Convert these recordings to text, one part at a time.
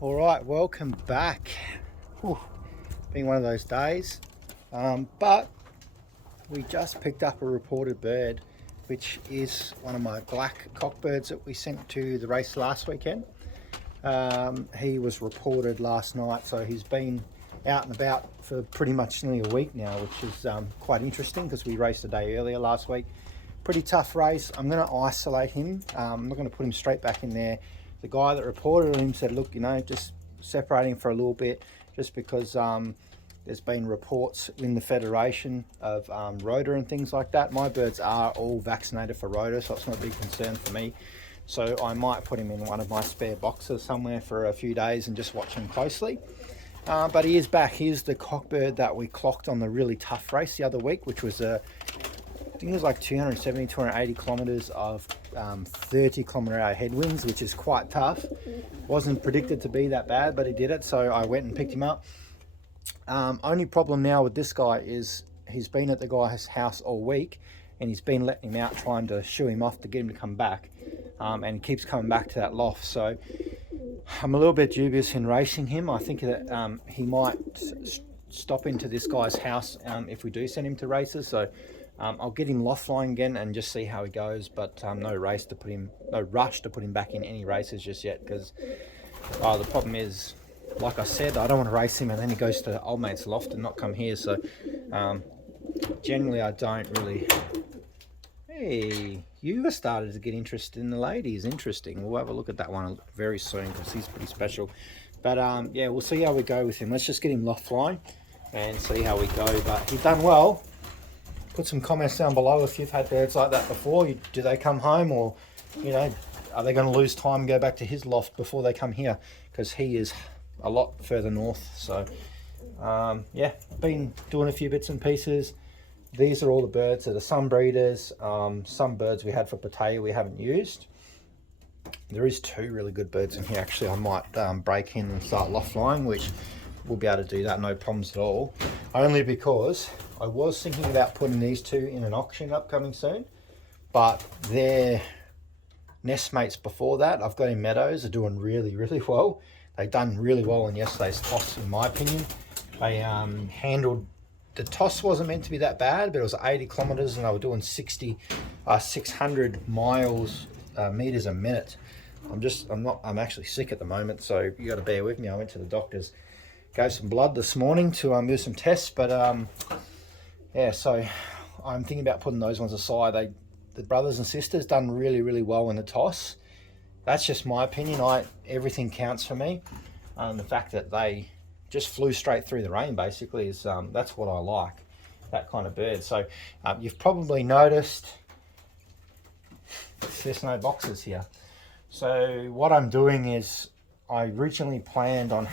All right, welcome back. Whew, been one of those days, but we just picked up a reported bird, which is one of my black cockbirds that we sent to the race last weekend. He was reported last night, so he's been out and about for pretty much nearly a week now, which is quite interesting because we raced a day earlier last week. Pretty tough race. I'm going to isolate him. I'm not going to put him straight back in there. The guy that reported him said, look, just separating for a little bit, just because there's been reports in the federation of rota and things like that. My birds are all vaccinated for rota, so it's not a big concern for me. So I might put him in one of my spare boxes somewhere for a few days and just watch him closely. But he is back. Here's the cockbird that we clocked on the really tough race the other week, which was I think it was like 270, 280 kilometers of 30 kilometer hour headwinds, which is quite tough. Wasn't predicted to be that bad, but he did it. So I went and picked him up. Only problem now with this guy is he's been at the guy's house all week and he's been letting him out, trying to shoo him off to get him to come back. And he keeps coming back to that loft. So I'm a little bit dubious in racing him. I think that he might stop into this guy's house if we do send him to races. So I'll get him loft flying again and just see how he goes, but no rush to put him back in any races just yet, because the problem is, like I said, I don't want to race him and then he goes to old mate's loft and not come here. So generally I don't really. Hey, you have started to get interested in the ladies. Interesting. We'll have a look at that one very soon because he's pretty special. But yeah, we'll see how we go with him. Let's just get him loft flying and see how we go. But he's done well. Put some comments down below if you've had birds like that before. Do they come home, or are they going to lose time and go back to his loft before they come here? Because he is a lot further north. So yeah, been doing a few bits and pieces. These are all the birds that are some breeders. Some birds we had for Pattaya we haven't used. There is two really good birds in here actually. I might break in and start loft flying, which we'll be able to do that, no problems at all. Only because I was thinking about putting these two in an auction upcoming soon, but their nest mates before that, I've got in meadows, are doing really, really well. They've done really well in yesterday's toss, in my opinion. They handled, the toss wasn't meant to be that bad, but it was 80 kilometers and they were doing 600 meters a minute. I'm actually sick at the moment, so you got to bear with me. I went to the doctor's, gave some blood this morning to do some tests, but yeah, so I'm thinking about putting those ones aside. The brothers and sisters done really, really well in the toss. That's just my opinion. Everything counts for me. The fact that they just flew straight through the rain basically is that's what I like, that kind of bird. So you've probably noticed there's no boxes here. So what I'm doing is, I originally planned on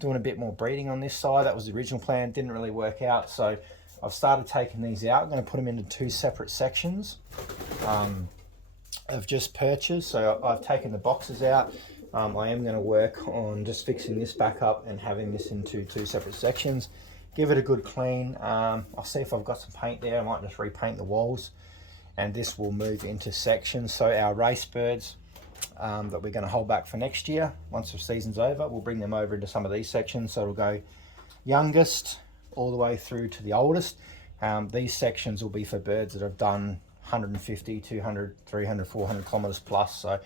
doing a bit more breeding on this side. That was the original plan, didn't really work out. So I've started taking these out. I'm going to put them into two separate sections of just perches. So I've taken the boxes out. I am going to work on just fixing this back up and having this into two separate sections. Give it a good clean. I'll see if I've got some paint there. I might just repaint the walls, and this will move into sections. So our race birds that we're going to hold back for next year, once the season's over, we'll bring them over into some of these sections. So it'll go youngest all the way through to the oldest. These sections will be for birds that have done 150, 200, 300, 400 kilometers plus. So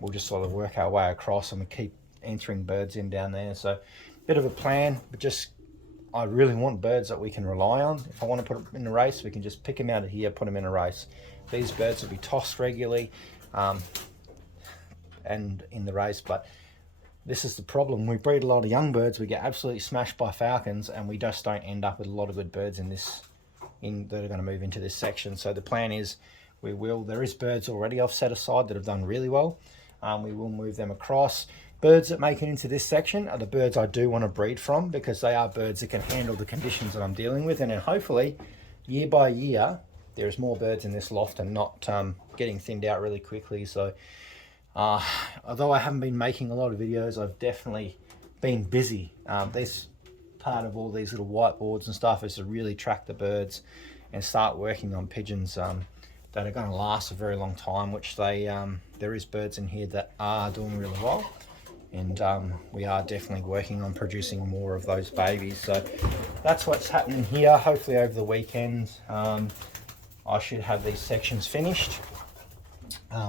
we'll just sort of work our way across and we keep entering birds in down there. So bit of a plan, but just I really want birds that we can rely on. If I want to put them in a race, we can just pick them out of here, put them in a race. These birds will be tossed regularly and in the race, but this is the problem. We breed a lot of young birds, we get absolutely smashed by falcons, and we just don't end up with a lot of good birds that are going to move into this section. So the plan is, there is birds already I've set aside that have done really well. We will move them across. Birds that make it into this section are the birds I do want to breed from, because they are birds that can handle the conditions that I'm dealing with, and then hopefully year by year there's more birds in this loft and not getting thinned out really quickly. So although I haven't been making a lot of videos, I've definitely been busy. This part of all these little whiteboards and stuff is to really track the birds and start working on pigeons that are going to last a very long time, which there is birds in here that are doing really well. and we are definitely working on producing more of those babies. So that's what's happening here. Hopefully over the weekend I should have these sections finished.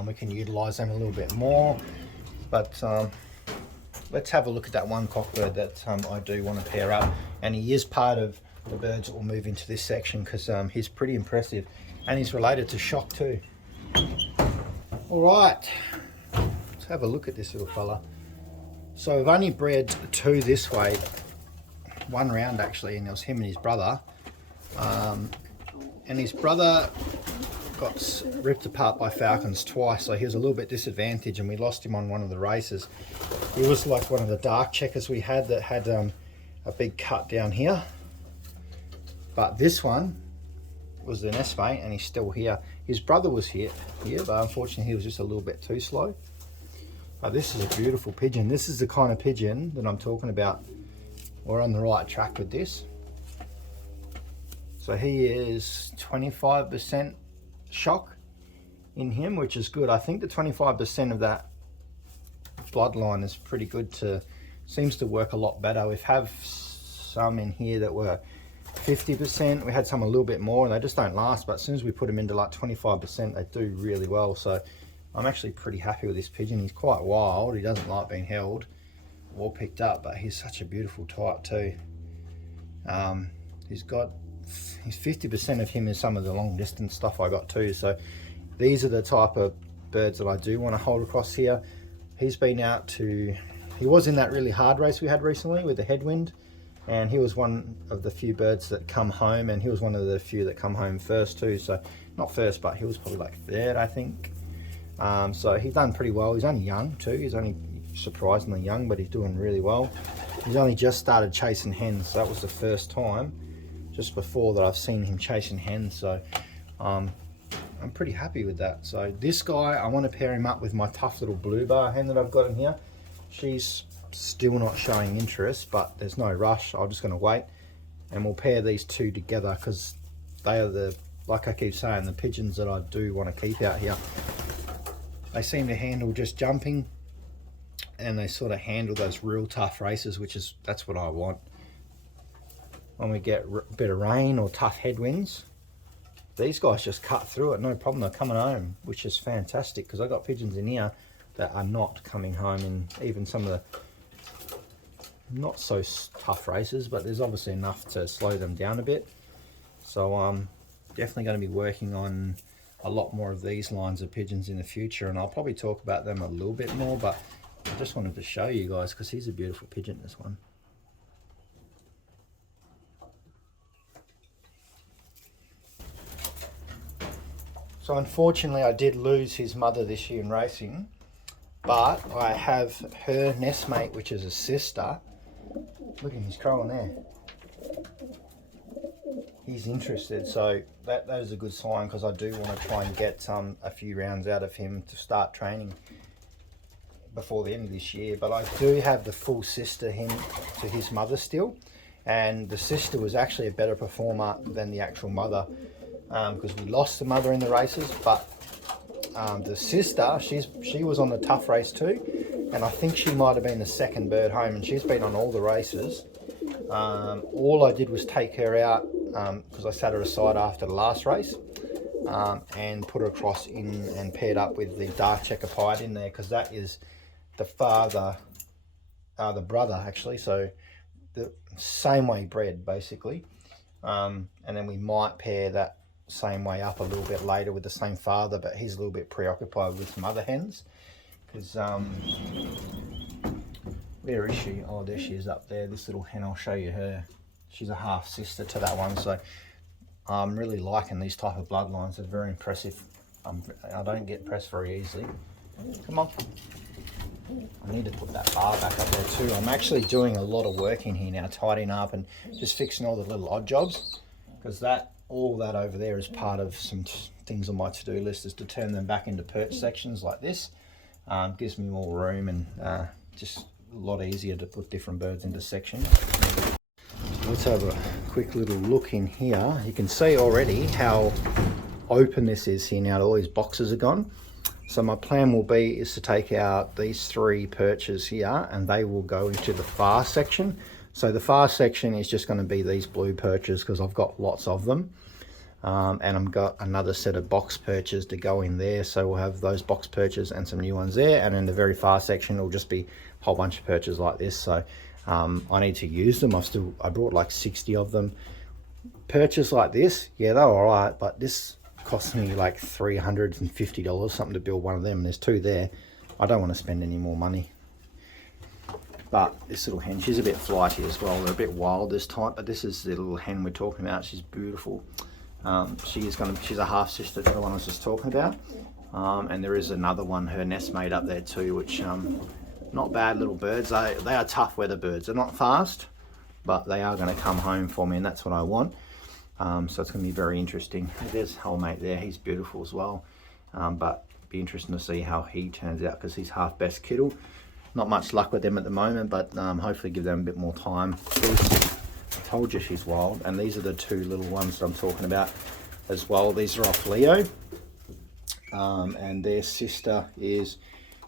We can utilize them a little bit more, but let's have a look at that one cockbird that I do want to pair up, and he is part of the birds that will move into this section because he's pretty impressive, and he's related to Shock too. All right, let's have a look at this little fella. So we've only bred two this way, one round actually, and it was him and his brother. And his brother got ripped apart by falcons twice, so he was a little bit disadvantaged, and we lost him on one of the races. He was like one of the dark checkers we had that had a big cut down here. But this one was the nest mate, and he's still here. His brother was here, but unfortunately he was just a little bit too slow. But this is a beautiful pigeon. This is the kind of pigeon that I'm talking about. We're on the right track with this. So he is 25% shock in him, which is good. I think the 25% of that bloodline is pretty good seems to work a lot better. We've have some in here that were 50%. We had some a little bit more, and they just don't last, but as soon as we put them into like 25%, they do really well. So I'm actually pretty happy with this pigeon. He's quite wild. He doesn't like being held or picked up, but he's such a beautiful type too. He's 50% of him is some of the long distance stuff I got too. So these are the type of birds that I do want to hold across here. He's been out to, he was in that really hard race we had recently with the headwind, and he was one of the few birds that come home, and he was one of the few that come home first too. So not first, but he was probably like third, I think. So he's done pretty well. He's only young too. He's only surprisingly young, but he's doing really well. He's only just started chasing hens. So that was the first time just before that I've seen him chasing hens. So I'm pretty happy with that. So this guy, I want to pair him up with my tough little blue bar hen that I've got in here. She's still not showing interest, but there's no rush. I'm just going to wait, and we'll pair these two together because they are the, like I keep saying, the pigeons that I do want to keep out here. They seem to handle just jumping, and they sort of handle those real tough races, that's what I want. When we get a bit of rain or tough headwinds, these guys just cut through it, no problem. They're coming home, which is fantastic, because I've got pigeons in here that are not coming home in even some of the not so tough races, but there's obviously enough to slow them down a bit. So I'm definitely going to be working on a lot more of these lines of pigeons in the future, and I'll probably talk about them a little bit more, but I just wanted to show you guys because he's a beautiful pigeon, this one. So unfortunately I did lose his mother this year in racing, but I have her nestmate, which is a sister. Look at him, he's crowing there. He's interested, so that is a good sign, because I do want to try and get a few rounds out of him to start training before the end of this year. But I do have the full sister hen to his mother still, and the sister was actually a better performer than the actual mother, because we lost the mother in the races. But the sister, she was on the tough race too, and I think she might have been the second bird home, and she's been on all the races. All I did was take her out because I sat her aside after the last race, and put her across in and paired up with the dark checker pied in there, because that is the father, the brother actually, so the same way bred basically. And then we might pair that same way up a little bit later with the same father, but he's a little bit preoccupied with some other hens, because where is she? Oh, there she is up there, this little hen. I'll show you her. She's a half sister to that one. So I'm really liking these type of bloodlines. They're very impressive. I don't get pressed very easily. Come on. I need to put that bar back up there too. I'm actually doing a lot of work in here now, tidying up and just fixing all the little odd jobs, because all that over there is part of some things on my to-do list, is to turn them back into perch sections like this. Gives me more room, and just a lot easier to put different birds into sections. Let's have a quick little look in here. You can see already how open this is here now. All these boxes are gone. So my plan will be is to take out these 3 perches here, and they will go into the far section. So the far section is just going to be these blue perches because I've got lots of them. And I've got another set of box perches to go in there, so we'll have those box perches and some new ones there, and in the very far section it'll just be a whole bunch of perches like this. So I need to use them. I brought like 60 of them. Perches like this, yeah, they're all right, but this cost me like $350 something to build one of them. There's 2 there. I don't want to spend any more money. But this little hen, she's a bit flighty as well. They're a bit wild this type, but this is the little hen we're talking about. She's beautiful. She's a half sister to the one I was just talking about. And there is another one, her nest mate up there too, which not bad little birds. They are tough weather birds. They're not fast, but they are going to come home for me, and that's what I want. So it's going to be very interesting. There's whole mate there. He's beautiful as well. But be interesting to see how he turns out because he's half best kittle. Not much luck with them at the moment, but hopefully give them a bit more time. I told you she's wild, and these are the 2 little ones that I'm talking about as well. These are off Leo, and their sister is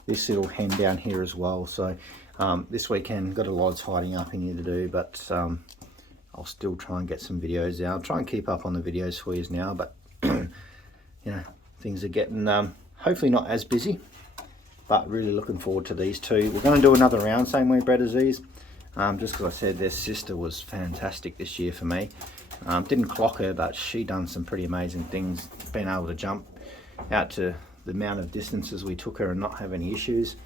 this little hen down here as well. So this weekend got a lot of tidying up in here to do, but I'll still try and get some videos out. I'll try and keep up on the videos for you now, but you know, things are getting hopefully not as busy, but really looking forward to these 2. We're going to do another round same way bred as these, just because I said their sister was fantastic this year for me. Didn't clock her, but she done some pretty amazing things, being able to jump out to the amount of distances we took her and not have any issues.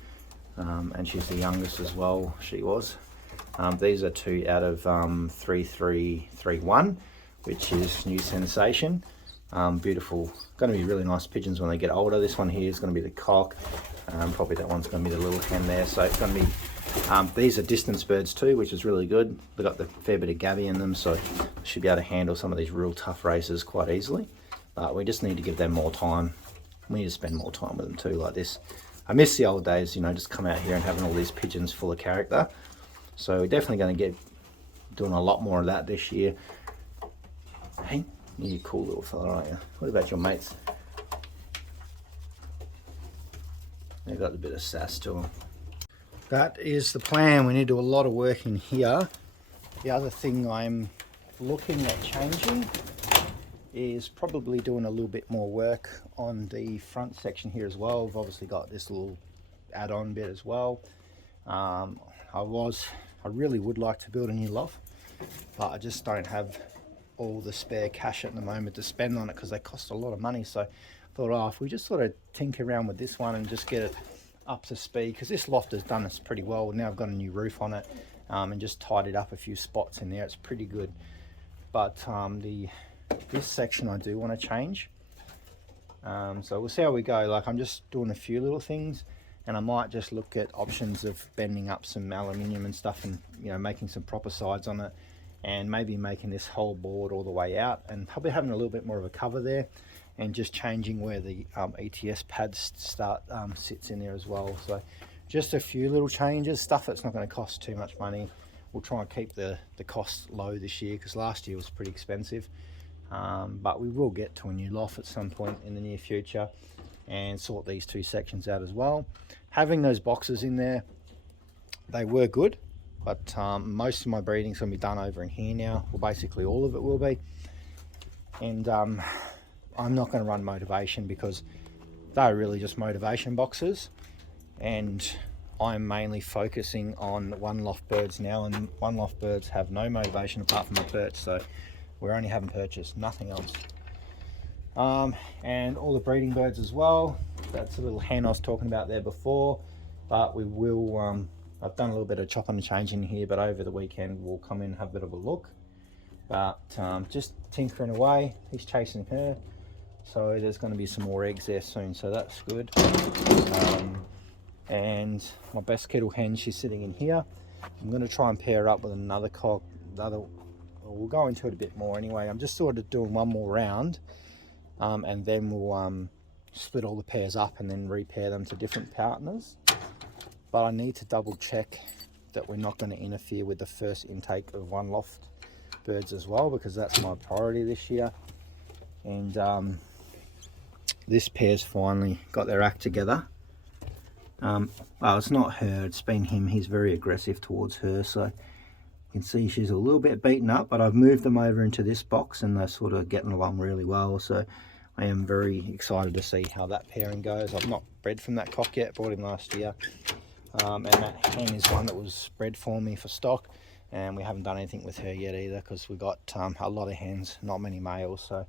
And she's the youngest as well, she was. These are 2 out of 3331, which is new sensation. Beautiful, going to be really nice pigeons when they get older. This one here is going to be the cock. Probably that one's going to be the little hen there. So it's going to be, these are distance birds too, which is really good. They've got the fair bit of gabby in them, so should be able to handle some of these real tough races quite easily. But we just need to give them more time. We need to spend more time with them too, like this. I miss the old days, you know, just come out here and having all these pigeons full of character. So we're definitely going to get doing a lot more of that this year. Hey, you're a cool little fella, aren't you? What about your mates? They've got a bit of sass to them. That is the plan. We need to do a lot of work in here. The other thing I'm looking at changing is probably doing a little bit more work on the front section here as well. We've obviously got this little add-on bit as well. I really would like to build a new loft, but I just don't have all the spare cash at the moment to spend on it because they cost a lot of money. So I thought, oh, if we just sort of tinker around with this one and just get it up to speed, because this loft has done us pretty well. Now I've got a new roof on it, and just tidied up a few spots in there. It's pretty good. But this section I do want to change. So we'll see how we go. Like, I'm just doing a few little things, and I might just look at options of bending up some aluminium and stuff, and you know, making some proper sides on it, and maybe making this whole board all the way out, and probably having a little bit more of a cover there, and just changing where the ETS pads sits in there as well. So just a few little changes, stuff that's not going to cost too much money. We'll try and keep the costs low this year, because last year was pretty expensive. But we will get to a new loft at some point in the near future and sort these 2 sections out as well. Having those boxes in there, they were good, but most of my breeding's going to be done over in here now. Well, basically all of it will be. And I'm not going to run motivation, because they're really just motivation boxes, and I'm mainly focusing on one loft birds now, and one loft birds have no motivation apart from the perch, so we're only having perches, nothing else. And all the breeding birds as well. That's a little hen I was talking about there before, but we will, I've done a little bit of chopping and changing here, but over the weekend we'll come in and have a bit of a look. But just tinkering away. He's chasing her, so there's going to be some more eggs there soon, so that's good. And my best kettle hen, she's sitting in here. I'm going to try and pair her up with another cock. We'll go into it a bit more anyway. I'm just sort of doing one more round, and then we'll split all the pairs up and then repair them to different partners. But I need to double check that we're not going to interfere with the first intake of one loft birds as well, because that's my priority this year. And this pair's finally got their act together. Well, it's not her, it's been him. He's very aggressive towards her, so you can see she's a little bit beaten up, but I've moved them over into this box and they're sort of getting along really well, so I am very excited to see how that pairing goes. I've not bred from that cock yet, bought him last year, and that hen is one that was bred for me for stock, and we haven't done anything with her yet either because we got a lot of hens, not many males, so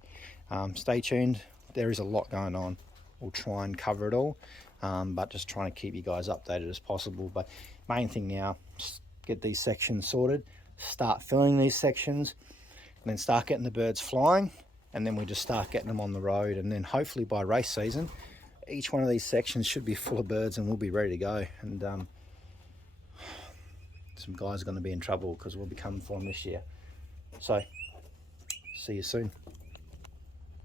stay tuned. There is a lot going on. We'll try and cover it all, but just trying to keep you guys updated as possible. But main thing now, get these sections sorted, start filling these sections, and then start getting the birds flying, and then we just start getting them on the road, and then hopefully by race season each one of these sections should be full of birds and we'll be ready to go. And some guys are going to be in trouble because we'll be coming for them this year. So see you soon.